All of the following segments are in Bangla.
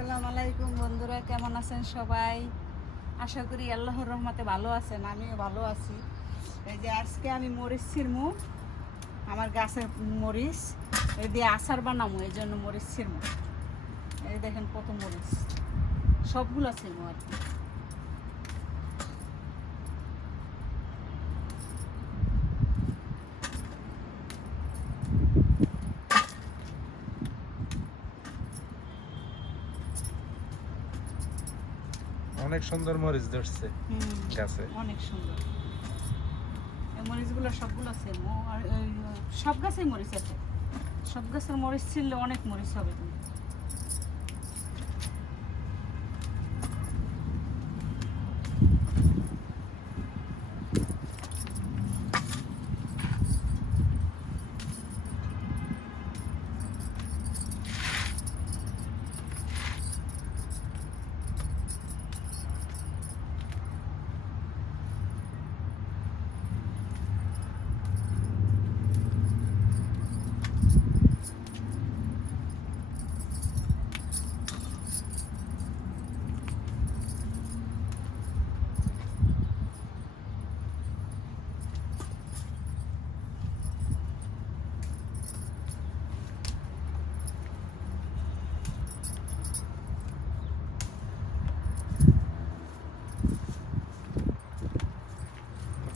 আসসালামু আলাইকুম বন্ধুরা, কেমন আছেন সবাই? আশা করি আল্লাহর রহমতে ভালো আছেন, আমিও ভালো আছি। এই যে আজকে আমি মরিচ ছিরমু আমার গাছের মরিচ। এই দিয়ে আচার বানামু, এই জন্য মরিচ ছিরমু এই দেখেন কত মরিচ, সবগুলো ছিরমু আর কি। অনেক সুন্দর মরিচ ধরছে গাছে। অনেক সুন্দর। এই মরিচগুলো সবগুলো সেম আর সব গাছেই মরিচ আছে। সব গাছের মরিচ ছিললে অনেক মরিচ হবে কিন্তু।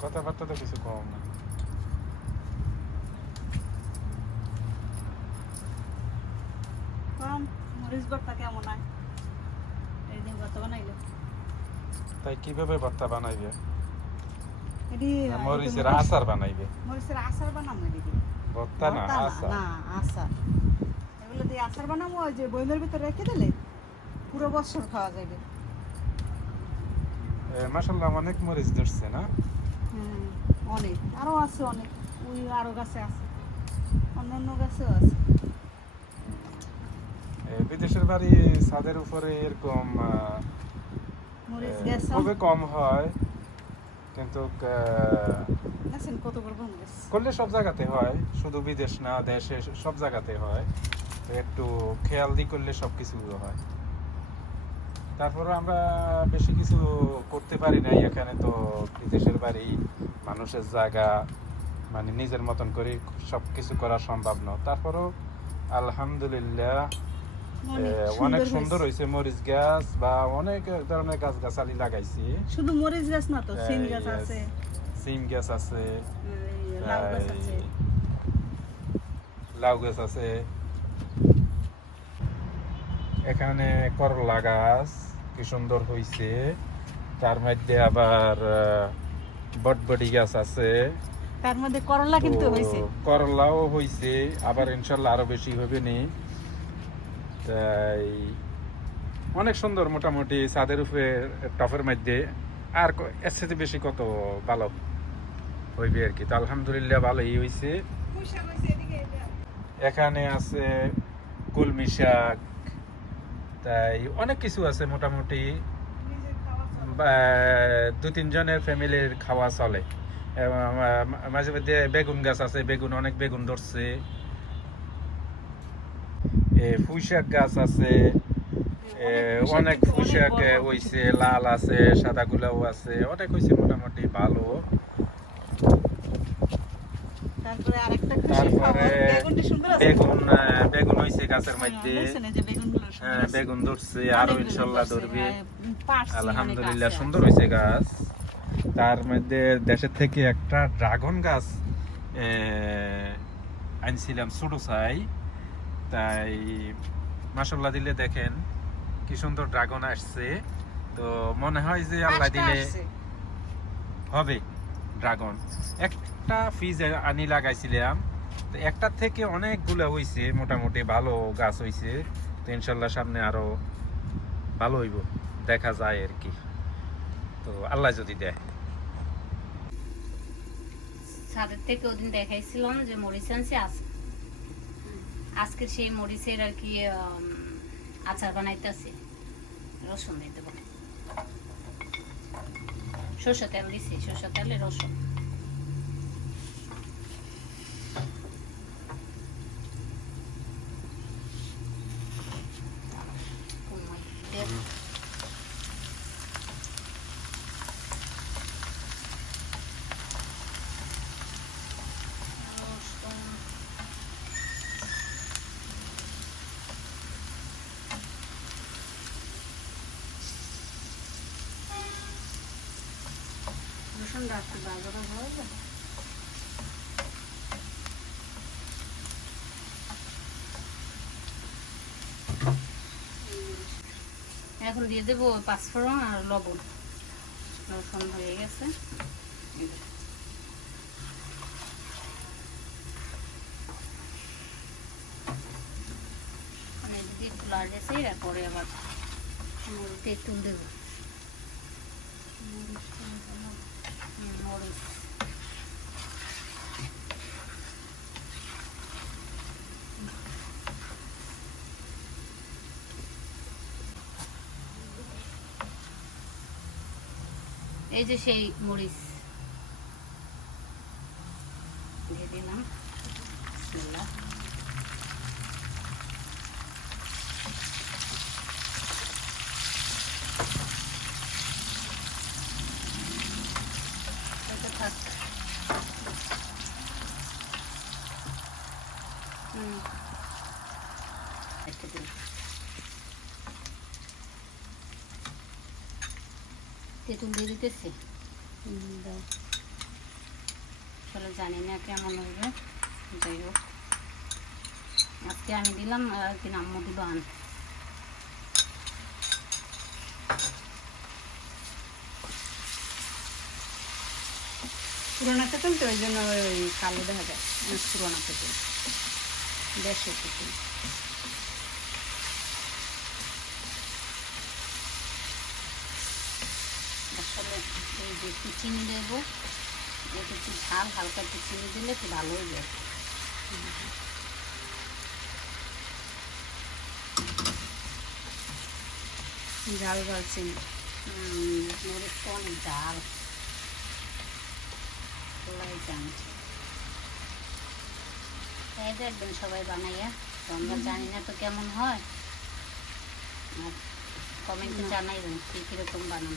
কথাবার্তা তো কিছু কম না মরিচ ভর্তা কেমন হয় এই দিন ভর্তা বানাইলো তাই কীভাবে ভর্তা বানাইবে না, মরিচের আচার বানাইবে মরিচের আচার ভর্তা না আচার না আচার এগুলো দিয়ে আচার বানাবো ওই যে বইমের ভিতরে রেখে দিলে পুরো বছর খাওয়া যাবে মাসাল্লাহ অনেক মরিচ ধরছে না অনেক। আরও আছে অনেক। ওই আরও গাছে আছে। অন্য অন্য গাছেও আছে। বিদেশের বাড়ি ছাদের উপরে এরকম খুবই কম হয়। কিন্তু করলে সব জায়গাতে হয়। শুধু বিদেশ না দেশে সব জায়গাতে হয়। একটু খেয়াল দিয়ে করলে সব কিছু হয়। তারপরে আমরা বেশি কিছু করতে পারি নাই এখানে তো বিদেশের বাড়ি মানুষের জায়গা মানে নিজের মতন করে সব কিছু করা সম্ভব না। তারপরও আলহামদুলিল্লাহ অনেক সুন্দর হয়েছে। মরিচ গাছ বা অনেক ধরনের গাছ গাছালি লাগাইছি। শুধু মরিচ গাছ না তো সিম গাছ আছে। সিম গাছ আছে। লাউ গাছ আছে। এখানে করলা গাছ কি সুন্দর হইছে। তার মধ্যে আবার বটবটি গাছ আছে। তার মধ্যে করলা কিন্তু তো হয়েছে করলাও হইছে আবার ইনশাল্লাহ আরও বেশি হবে নি। তাই অনেক সুন্দর মোটামুটি ছাদের উপরে টফের মধ্যে। আর এর সাথে বেশি কত ভালো হইবে আর কি? তো আলহামদুলিল্লাহ ভালোই হইছে। এখানে আছে কলমি শাক তাই অনেক কিছু আছে মোটামুটি। দু তিনজনের ফ্যামিলির খাওয়া চলে। মাঝে মধ্যে বেগুন গাছ আছে বেগুন অনেক বেগুন ধরছে। এ পুঁই শাক গাছ আছে। অনেক পুঁই শাক হইছে লাল আছে সাদা গুলাও আছে অনেক হইছে মোটামুটি ভালো। তারপরে বেগুন বেগুন হইছে গাছের হ্যাঁ, মধ্যে। হ্যাঁ। বেগুন ধরছে আরও ইনশাল্লাহ ধরবে। হ্যাঁ, অনেক আলহামদুলিল্লাহ সুন্দর হয়েছে গাছ। তার মধ্যে দেশের থেকে একটা ড্রাগন গাছ আনছিলাম ছোট চাই তাই মাসাল্লাহ দিলে দেখেন কি সুন্দর ড্রাগন আসছে। তো মনে হয় যে আল্লাহ দিলে হবে ড্রাগন। একটা ফিজ আনি লাগাইছিলাম। তো একটার থেকে অনেকগুলো হইছে মোটামুটি ভালো গাছ হইছে। তো ইনশাল্লাহ সামনে আরও ভালো হইব। দেখা যায় আর কি। তো আল্লাহ যদি দেয়। ছাদের থেকে ওদিন দেখাইছিলাম যে মরিচ আনছে আজকে সেই মরিচের আর কি আচার বানাইতেছে। রসুন দিতে বলে সরষে তেল দিছি সরষে তেলে রসুন। এখন দিয়ে দেবো পাঁচফোড়ন আর লবণ। রসুন হয়ে গেছে। একটু লাগেছে এরপরে আবার তেঁতুল দেবো হুম, মরিচ এই যে সেই মরিচ দিয়ে দিলাম। হুম। রেখে দিলাম। তেঁতুল দিয়ে দিতেছি। আসলে জানি না কেমন হবে যাই হোক। আজকে আমি দিলাম আর একদিন আম্মু দিল আন। পুরোনো তেঁতুল তো ওই জন্য ওই কালো দেখা যায়। পুরোনো তেঁতুল। দেশের তেঁতুল। আসলে এই যে একটু চিনি দেবো। একটু ঝাল হালকা একটু চিনি দিলে একটু ভালো হয়ে। যায় ঝাল ঝাল চিনি। মরিচটা অনেক ঝাল। ওলাই জানি। তাই দেখবেন সবাই বানাইয়া। তো আমরা জানি না তো কেমন হয়। আর কমেন্টে জানাইবেন কি কীরকম বানান।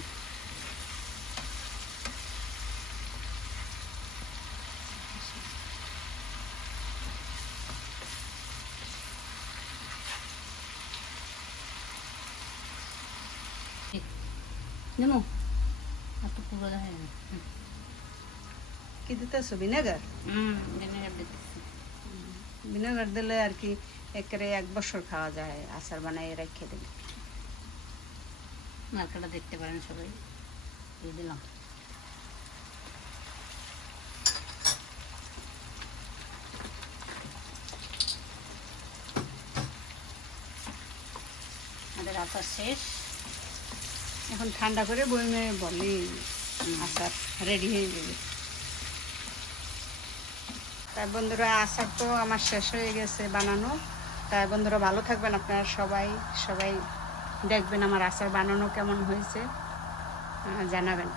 নেমো এত পুরো দেখা যায়। কি দিতেছো ভিনেগার হুম ভিনেগার দিতেছি ভিনেগার দিলে আর কি একেবারে এক বছর খাওয়া যায় আচার বানাই রেখে দিলে মার্কাটা দেখতে পারেন সবাই দিয়ে দিলাম আমাদের আচার শেষ এখন ঠান্ডা করে বইমে বলি, আচার রেডি হয়ে যাবে তাই বন্ধুরা, আচার তো আমার শেষ হয়ে গেছে বানানো। তাই বন্ধুরা, ভালো থাকবেন আপনারা সবাই। সবাই দেখবেন আমার আচার বানানো কেমন হয়েছে জানাবেন।